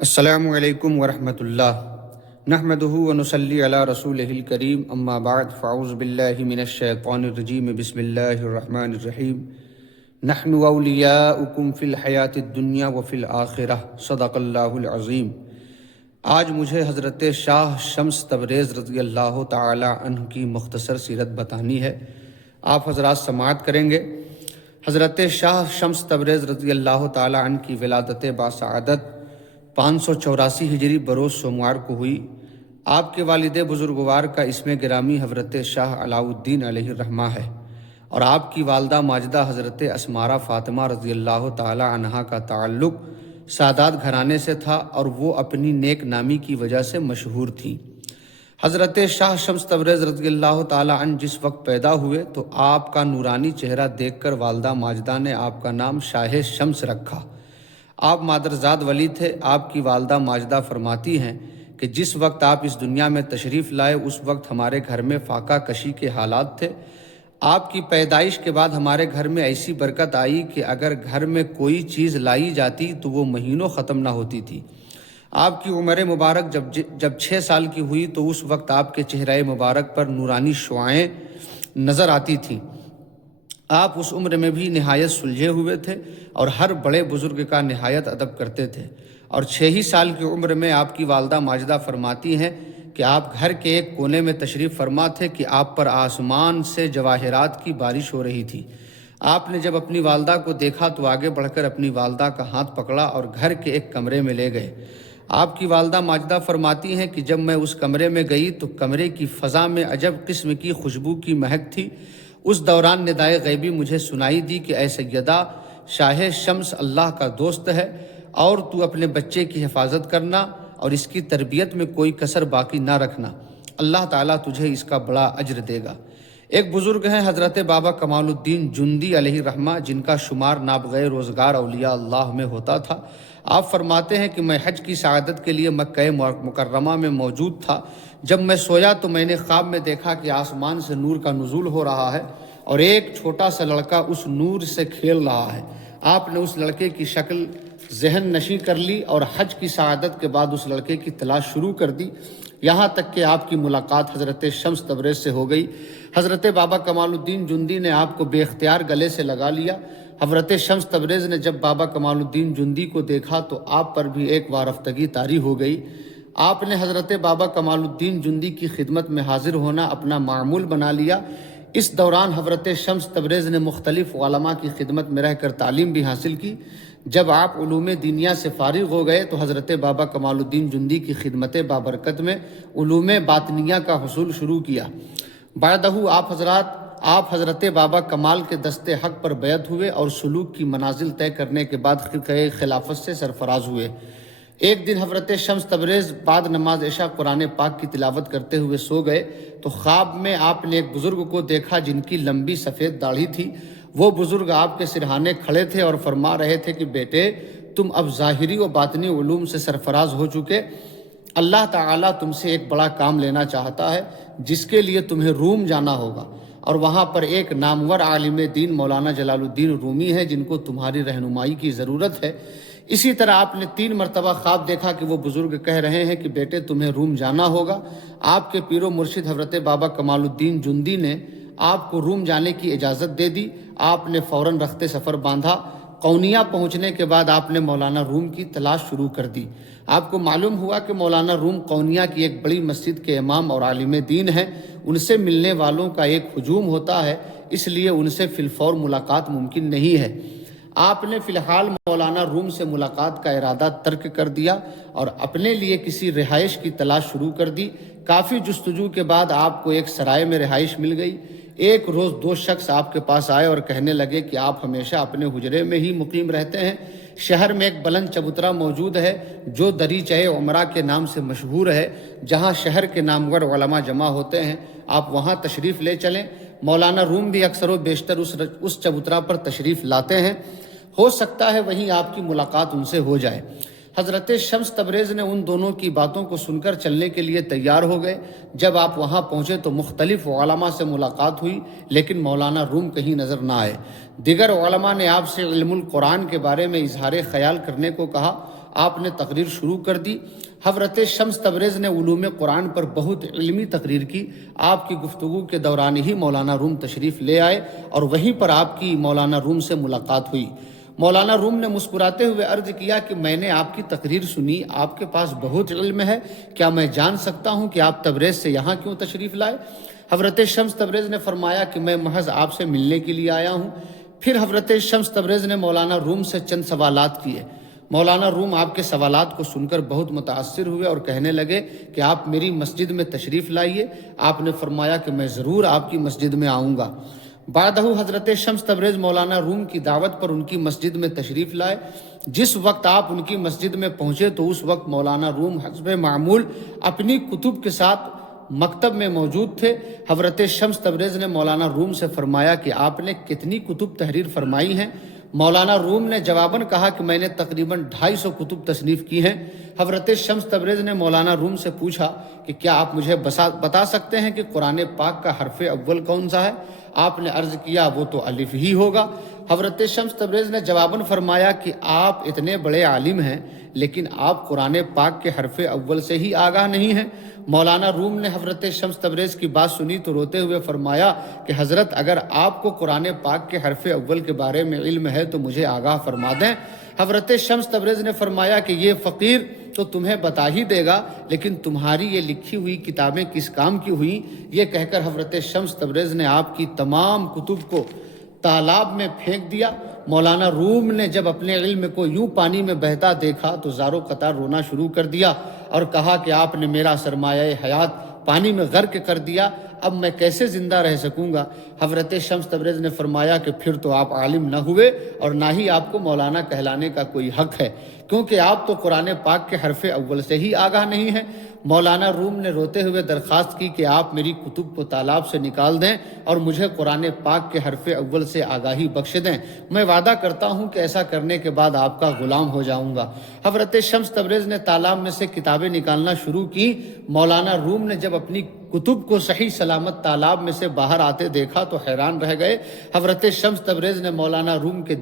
السلام علیکم ورحمۃ اللہ نحمدہ ونصلی علی رسولہ الکریم اما بعد فاعوذ باللہ من الشیطان الرجیم بسم اللہ الرحمن الرحیم نحن اولیاؤکم فی الحیات الدنیا وفی الآخرہ صدق اللہ العظیم۔ آج مجھے حضرت شاہ شمس تبریز رضی اللہ تعالی عنہ کی مختصر سیرت بتانی ہے، آپ حضرات سماعت کریں گے۔ حضرت شاہ شمس تبریز رضی اللہ تعالی عنہ کی ولادت باسعادت 584 ہجری بروز سوموار کو ہوئی۔ آپ کے والد بزرگوار کا اسم گرامی حضرت شاہ علاء الدین علیہ الرحمہ ہے، اور آپ کی والدہ ماجدہ حضرت اسمارہ فاطمہ رضی اللہ تعالی عنہا کا تعلق سادات گھرانے سے تھا، اور وہ اپنی نیک نامی کی وجہ سے مشہور تھیں۔ حضرت شاہ شمس تبریز رضی اللہ تعالی عنہ جس وقت پیدا ہوئے تو آپ کا نورانی چہرہ دیکھ کر والدہ ماجدہ نے آپ کا نام شاہ شمس رکھا۔ آپ مادرزاد ولی تھے۔ آپ کی والدہ ماجدہ فرماتی ہیں کہ جس وقت آپ اس دنیا میں تشریف لائے اس وقت ہمارے گھر میں فاقہ کشی کے حالات تھے۔ آپ کی پیدائش کے بعد ہمارے گھر میں ایسی برکت آئی کہ اگر گھر میں کوئی چیز لائی جاتی تو وہ مہینوں ختم نہ ہوتی تھی۔ آپ کی عمر مبارک جب 6 سال کی ہوئی تو اس وقت آپ کے چہرہ مبارک پر نورانی شعاعیں نظر آتی تھیں۔ آپ اس عمر میں بھی نہایت سلجھے ہوئے تھے اور ہر بڑے بزرگ کا نہایت ادب کرتے تھے، اور 6 ہی سال کی عمر میں آپ کی والدہ ماجدہ فرماتی ہیں کہ آپ گھر کے ایک کونے میں تشریف فرما تھے کہ آپ پر آسمان سے جواہرات کی بارش ہو رہی تھی۔ آپ نے جب اپنی والدہ کو دیکھا تو آگے بڑھ کر اپنی والدہ کا ہاتھ پکڑا اور گھر کے ایک کمرے میں لے گئے۔ آپ کی والدہ ماجدہ فرماتی ہیں کہ جب میں اس کمرے میں گئی تو کمرے کی فضا میں عجب قسم کی خوشبو کی مہک تھی۔ اس دوران ندائے غیبی مجھے سنائی دی کہ اے سیدہ، شاہ شمس اللہ کا دوست ہے، اور تو اپنے بچے کی حفاظت کرنا اور اس کی تربیت میں کوئی کسر باقی نہ رکھنا، اللہ تعالیٰ تجھے اس کا بڑا اجر دے گا۔ ایک بزرگ ہیں حضرت بابا کمال الدین جندی علیہ الرحمہ، جن کا شمار نابغہ روزگار اولیاء اللہ میں ہوتا تھا۔ آپ فرماتے ہیں کہ میں حج کی سعادت کے لیے مکہ مکرمہ میں موجود تھا۔ جب میں سویا تو میں نے خواب میں دیکھا کہ آسمان سے نور کا نزول ہو رہا ہے اور ایک چھوٹا سا لڑکا اس نور سے کھیل رہا ہے۔ آپ نے اس لڑکے کی شکل ذہن نشیں کر لی اور حج کی سعادت کے بعد اس لڑکے کی تلاش شروع کر دی، یہاں تک کہ آپ کی ملاقات حضرت شمس تبریز سے ہو گئی۔ حضرت بابا کمال الدین جندی نے آپ کو بے اختیار گلے سے لگا لیا۔ حضرت شمس تبریز نے جب بابا کمال الدین جندی کو دیکھا تو آپ پر بھی ایک وارفتگی طاری ہو گئی۔ آپ نے حضرت بابا کمال الدین جندی کی خدمت میں حاضر ہونا اپنا معمول بنا لیا۔ اس دوران حضرت شمس تبریز نے مختلف علماء کی خدمت میں رہ کر تعلیم بھی حاصل کی۔ جب آپ علوم دینیا سے فارغ ہو گئے تو حضرت بابا کمال الدین جندی کی خدمت بابرکت میں علوم باطنیہ کا حصول شروع کیا۔ بعدہ آپ حضرت بابا کمال کے دست حق پر بیعت ہوئے اور سلوک کی منازل طے کرنے کے بعد خلقۂ خلافت سے سرفراز ہوئے۔ ایک دن حضرت شمس تبریز بعد نماز عشاء قرآن پاک کی تلاوت کرتے ہوئے سو گئے تو خواب میں آپ نے ایک بزرگ کو دیکھا جن کی لمبی سفید داڑھی تھی۔ وہ بزرگ آپ کے سرہانے کھڑے تھے اور فرما رہے تھے کہ بیٹے، تم اب ظاہری و باطنی علوم سے سرفراز ہو چکے، اللہ تعالیٰ تم سے ایک بڑا کام لینا چاہتا ہے جس کے لیے تمہیں روم جانا ہوگا، اور وہاں پر ایک نامور عالم دین مولانا جلال الدین رومی ہے جن کو تمہاری رہنمائی کی ضرورت ہے۔ اسی طرح آپ نے 3 مرتبہ خواب دیکھا کہ وہ بزرگ کہہ رہے ہیں کہ بیٹے تمہیں روم جانا ہوگا۔ آپ کے پیر و مرشد حضرت بابا کمال الدین جندی نے آپ کو روم جانے کی اجازت دے دی۔ آپ نے فوراً رخت سفر باندھا۔ قونیہ پہنچنے کے بعد آپ نے مولانا روم کی تلاش شروع کر دی۔ آپ کو معلوم ہوا کہ مولانا روم قونیہ کی ایک بڑی مسجد کے امام اور عالم دین ہیں، ان سے ملنے والوں کا ایک ہجوم ہوتا ہے، اس لیے ان سے فی الفور ملاقات ممکن نہیں ہے۔ آپ نے فی الحال مولانا روم سے ملاقات کا ارادہ ترک کر دیا اور اپنے لیے کسی رہائش کی تلاش شروع کر دی۔ کافی جستجو کے بعد آپ کو ایک سرائے میں رہائش مل گئی۔ ایک روز 2 شخص آپ کے پاس آئے اور کہنے لگے کہ آپ ہمیشہ اپنے حجرے میں ہی مقیم رہتے ہیں۔ شہر میں ایک بلند چبوترا موجود ہے جو دریچہ عمرہ کے نام سے مشہور ہے، جہاں شہر کے نامور علماء جمع ہوتے ہیں، آپ وہاں تشریف لے چلیں۔ مولانا روم بھی اکثر و بیشتر اس چبوترا پر تشریف لاتے ہیں، ہو سکتا ہے وہیں آپ کی ملاقات ان سے ہو جائے۔ حضرت شمس تبریز نے ان دونوں کی باتوں کو سن کر چلنے کے لیے تیار ہو گئے۔ جب آپ وہاں پہنچے تو مختلف علماء سے ملاقات ہوئی، لیکن مولانا روم کہیں نظر نہ آئے۔ دیگر علماء نے آپ سے علم القرآن کے بارے میں اظہار خیال کرنے کو کہا۔ آپ نے تقریر شروع کر دی۔ حضرت شمس تبریز نے علوم قرآن پر بہت علمی تقریر کی۔ آپ کی گفتگو کے دوران ہی مولانا روم تشریف لے آئے اور وہیں پر آپ کی مولانا روم سے ملاقات ہوئی۔ مولانا روم نے مسکراتے ہوئے عرض کیا کہ میں نے آپ کی تقریر سنی، آپ کے پاس بہت علم ہے، کیا میں جان سکتا ہوں کہ آپ تبریز سے یہاں کیوں تشریف لائے؟ حضرت شمس تبریز نے فرمایا کہ میں محض آپ سے ملنے کے لیے آیا ہوں۔ پھر حضرت شمس تبریز نے مولانا روم سے چند سوالات کیے۔ مولانا روم آپ کے سوالات کو سن کر بہت متاثر ہوئے اور کہنے لگے کہ آپ میری مسجد میں تشریف لائیے۔ آپ نے فرمایا کہ میں ضرور آپ کی مسجد میں آؤں گا۔ بعدہ حضرت شمس تبریز مولانا روم کی دعوت پر ان کی مسجد میں تشریف لائے۔ جس وقت آپ ان کی مسجد میں پہنچے تو اس وقت مولانا روم حسب معمول اپنی کتب کے ساتھ مکتب میں موجود تھے۔ حضرت شمس تبریز نے مولانا روم سے فرمایا کہ آپ نے کتنی کتب تحریر فرمائی ہیں؟ مولانا روم نے جواباً کہا کہ میں نے تقریباً 250 کتب تصنیف کی ہیں۔ حضرت شمس تبریز نے مولانا روم سے پوچھا کہ کیا آپ مجھے بتا سکتے ہیں کہ قرآن پاک کا حرف اول کون سا ہے؟ آپ نے عرض کیا وہ تو الف ہی ہوگا۔ حضرت شمس تبریز نے جواباً فرمایا کہ آپ اتنے بڑے عالم ہیں لیکن آپ قرآن پاک کے حرف اول سے ہی آگاہ نہیں ہیں۔ مولانا روم نے حضرت شمس تبریز کی بات سنی تو روتے ہوئے فرمایا کہ حضرت اگر آپ کو قرآن پاک کے حرف اول کے بارے میں علم ہے تو مجھے آگاہ فرما دیں۔ حضرت شمس تبریز نے فرمایا کہ یہ فقیر تو تمہیں بتا ہی دے گا لیکن تمہاری یہ لکھی ہوئی کتابیں کس کام کی ہوئیں؟ یہ کہہ کر حضرت شمس تبریز نے آپ کی تمام کتب کو تالاب میں پھینک دیا۔ مولانا روم نے جب اپنے علم کو یوں پانی میں بہتا دیکھا تو زارو قطار رونا شروع کر دیا اور کہا کہ آپ نے میرا سرمایہ حیات پانی میں غرق کر دیا، اب میں کیسے زندہ رہ سکوں گا؟ حضرت شمس تبریز نے فرمایا کہ پھر تو آپ عالم نہ ہوئے اور نہ ہی آپ کو مولانا کہلانے کا کوئی حق ہے، کیونکہ آپ تو قرآن پاک کے حرف اول سے ہی آگاہ نہیں ہیں۔ مولانا روم نے روتے ہوئے درخواست کی کہ آپ میری کتب کو تالاب سے نکال دیں اور مجھے قرآن پاک کے حرف اول سے آگاہی بخش دیں، میں وعدہ کرتا ہوں کہ ایسا کرنے کے بعد آپ کا غلام ہو جاؤں گا۔ حضرت شمس تبریز نے تالاب میں سے کتابیں نکالنا شروع کی۔ مولانا روم نے جب اپنی کتب کو صحیح سلامت تالاب میں سے باہر آتے دیکھا تو حیران رہ گئے۔ حضرت شمس تبریز نے مولانا روم کے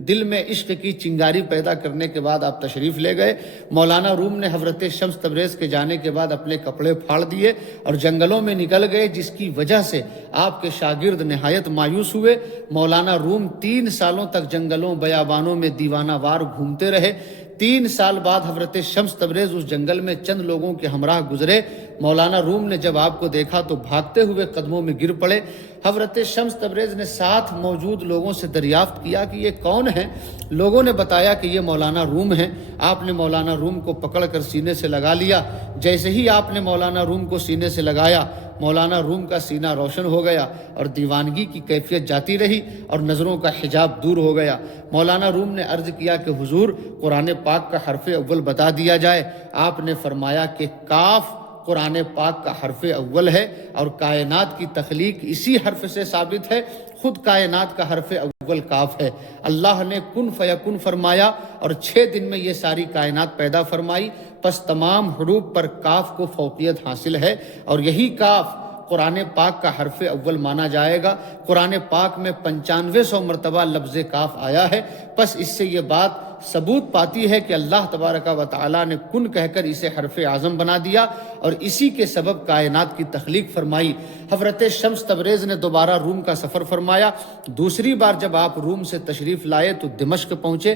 دل میں عشق کی چنگاری پیدا کرنے کے بعد آپ تشریف لے گئے۔ مولانا روم نے حضرت شمس تبریز کے جانے کے بعد اپنے کپڑے پھاڑ دیے اور جنگلوں میں نکل گئے، جس کی وجہ سے آپ کے شاگرد نہایت مایوس ہوئے۔ مولانا روم 3 سالوں تک جنگلوں بیابانوں میں دیوانہ وار گھومتے رہے۔ 3 سال بعد حضرت شمس تبریز اس جنگل میں چند لوگوں کے ہمراہ گزرے۔ مولانا روم نے جب آپ کو دیکھا تو بھاگتے ہوئے قدموں میں گر پڑے۔ حضرت شمس تبریز نے ساتھ موجود لوگوں سے دریافت کیا کہ یہ کون ہیں؟ لوگوں نے بتایا کہ یہ مولانا روم ہیں۔ آپ نے مولانا روم کو پکڑ کر سینے سے لگا لیا۔ جیسے ہی آپ نے مولانا روم کو سینے سے لگایا، مولانا روم کا سینہ روشن ہو گیا اور دیوانگی کی کیفیت جاتی رہی اور نظروں کا حجاب دور ہو گیا۔ مولانا روم نے عرض کیا کہ حضور قرآن پاک کا حرف اول بتا دیا جائے۔ آپ نے فرمایا کہ کاف قرآن پاک کا حرف اول ہے اور کائنات کی تخلیق اسی حرف سے ثابت ہے۔ خود کائنات کا حرف اول کاف ہے۔ اللہ نے کن فیکن فرمایا اور 6 دن میں یہ ساری کائنات پیدا فرمائی، پس تمام حروف پر کاف کو فوقیت حاصل ہے اور یہی کاف قرآن پاک کا حرف اول مانا جائے گا۔ قرآن پاک میں 9500 مرتبہ لفظ کاف آیا ہے، پس اس سے یہ بات ثبوت پاتی ہے کہ اللہ تبارک و تعالیٰ نے کن کہہ کر اسے حرف اعظم بنا دیا اور اسی کے سبب کائنات کی تخلیق فرمائی۔ حضرت شمس تبریز نے دوبارہ روم کا سفر فرمایا۔ دوسری بار جب آپ روم سے تشریف لائے تو دمشق پہنچے۔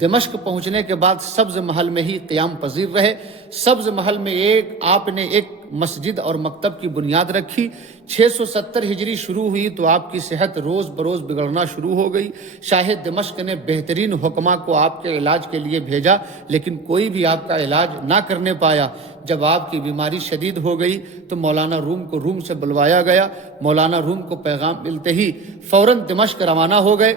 دمشق پہنچنے کے بعد سبز محل میں ہی قیام پذیر رہے۔ سبز محل میں آپ نے ایک مسجد اور مکتب کی بنیاد رکھی۔ 670 ہجری شروع ہوئی تو آپ کی صحت روز بروز بگڑنا شروع ہو گئی۔ شاہ دمشق نے بہترین حکماء کو آپ کے علاج کے لیے بھیجا لیکن کوئی بھی آپ کا علاج نہ کرنے پایا۔ جب آپ کی بیماری شدید ہو گئی تو مولانا روم کو روم سے بلوایا گیا۔ مولانا روم کو پیغام ملتے ہی فوراً دمشق روانہ ہو گئے۔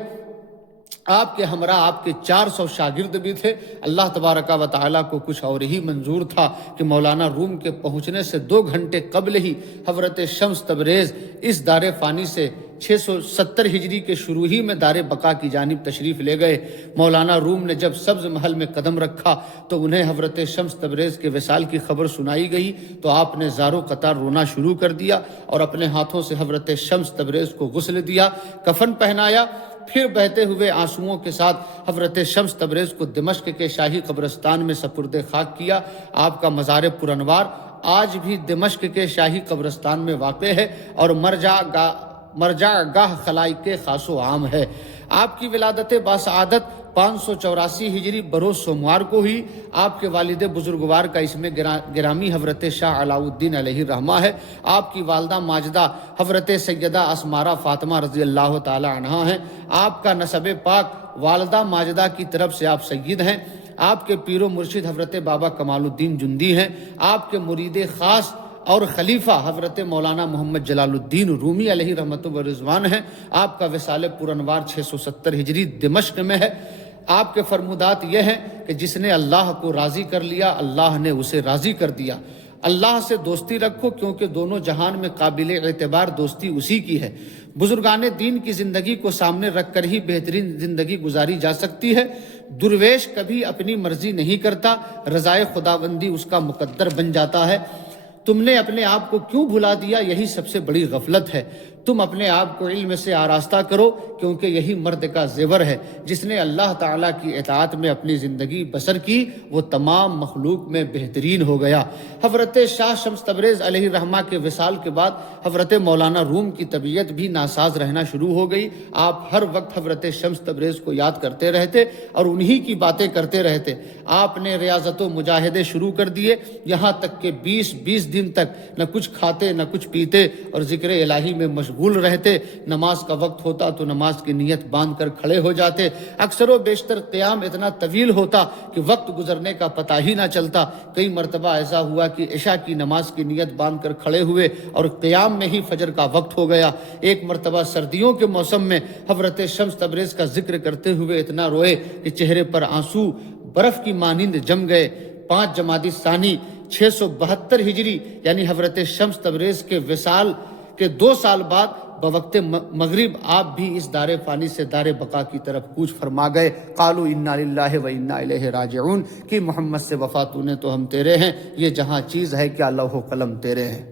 آپ کے ہمراہ آپ کے 400 شاگرد بھی تھے۔ اللہ تبارک و تعالیٰ کو کچھ اور ہی منظور تھا کہ مولانا روم کے پہنچنے سے 2 گھنٹے قبل ہی حضرت شمس تبریز اس دار فانی سے 670 ہجری کے شروع ہی میں دار بقا کی جانب تشریف لے گئے۔ مولانا روم نے جب سبز محل میں قدم رکھا تو انہیں حضرت شمس تبریز کے وصال کی خبر سنائی گئی تو آپ نے زارو قطار رونا شروع کر دیا اور اپنے ہاتھوں سے حضرت شمس تبریز کو غسل دیا، کفن پہنایا پھر بہتے ہوئے آنسوؤں کے ساتھ حضرت شمس تبریز کو دمشق کے شاہی قبرستان میں سپرد خاک کیا۔ آپ کا مزار پرانوار آج بھی دمشق کے شاہی قبرستان میں واقع ہے اور مرجع گاہ خلائق کے خاص و عام ہے۔ آپ کی ولادت باسعادت 584 ہجری بروز سوموار کو ہوئی۔ آپ کے والد بزرگوار کا اسم گرامی حضرت شاہ علاء الدین علیہ الرحمہ ہے۔ آپ کی والدہ ماجدہ حضرت سیدہ اسمارہ فاطمہ رضی اللہ تعالی عنہا ہیں۔ آپ کا نسب پاک والدہ ماجدہ کی طرف سے آپ سید ہیں۔ آپ کے پیر و مرشد حضرت بابا کمال الدین جندی ہیں۔ آپ کے مرید خاص اور خلیفہ حضرت مولانا محمد جلال الدین رومی علیہ رحمت و رضوان ہیں۔ آپ کا وصال پرانوار 670 ہجری دمشق میں ہے۔ آپ کے فرمودات یہ ہیں کہ جس نے اللہ کو راضی کر لیا اللہ نے اسے راضی کر دیا۔ اللہ سے دوستی رکھو کیونکہ دونوں جہان میں قابل اعتبار دوستی اسی کی ہے۔ بزرگان دین کی زندگی کو سامنے رکھ کر ہی بہترین زندگی گزاری جا سکتی ہے۔ درویش کبھی اپنی مرضی نہیں کرتا، رضائے خداوندی اس کا مقدر بن جاتا ہے۔ تم نے اپنے آپ کو کیوں بھلا دیا، یہی سب سے بڑی غفلت ہے۔ تم اپنے آپ کو علم سے آراستہ کرو کیونکہ یہی مرد کا زیور ہے۔ جس نے اللہ تعالیٰ کی اطاعت میں اپنی زندگی بسر کی وہ تمام مخلوق میں بہترین ہو گیا۔ حضرت شاہ شمس تبریز علیہ الرحمہ کے وصال کے بعد حضرت مولانا روم کی طبیعت بھی ناساز رہنا شروع ہو گئی۔ آپ ہر وقت حضرت شمس تبریز کو یاد کرتے رہتے اور انہی کی باتیں کرتے رہتے۔ آپ نے ریاضت و مجاہدے شروع کر دیے، یہاں تک کہ 20 دن تک نہ کچھ کھاتے نہ کچھ پیتے اور ذکر الہی میں مشغول رہتے۔ نماز کا وقت ہوتا تو نماز کی نیت باندھ کر کھڑے ہو جاتے۔ اکثر و بیشتر قیام اتنا طویل ہوتا کہ وقت گزرنے کا پتہ ہی نہ چلتا۔ کئی مرتبہ ایسا ہوا کہ عشاء کی نماز کی نیت باندھ کر کھڑے ہوئے اور قیام میں ہی فجر کا وقت ہو گیا۔ ایک مرتبہ سردیوں کے موسم میں حضرت شمس تبریز کا ذکر کرتے ہوئے اتنا روئے کہ چہرے پر آنسو برف کی مانند جم گئے۔ 5 جمادی ثانی 672 ہجری یعنی حضرت شمس تبریز کے وصال کے 2 سال بعد بوقت مغرب آپ بھی اس دار فانی سے دار بقا کی طرف کوچ فرما گئے۔ قالوا انا للہ و انا الیہ راجعون کہ محمد سے وفا تو نے تو ہم تیرے ہیں، یہ جہاں چیز ہے کیا لوح و قلم تیرے ہیں۔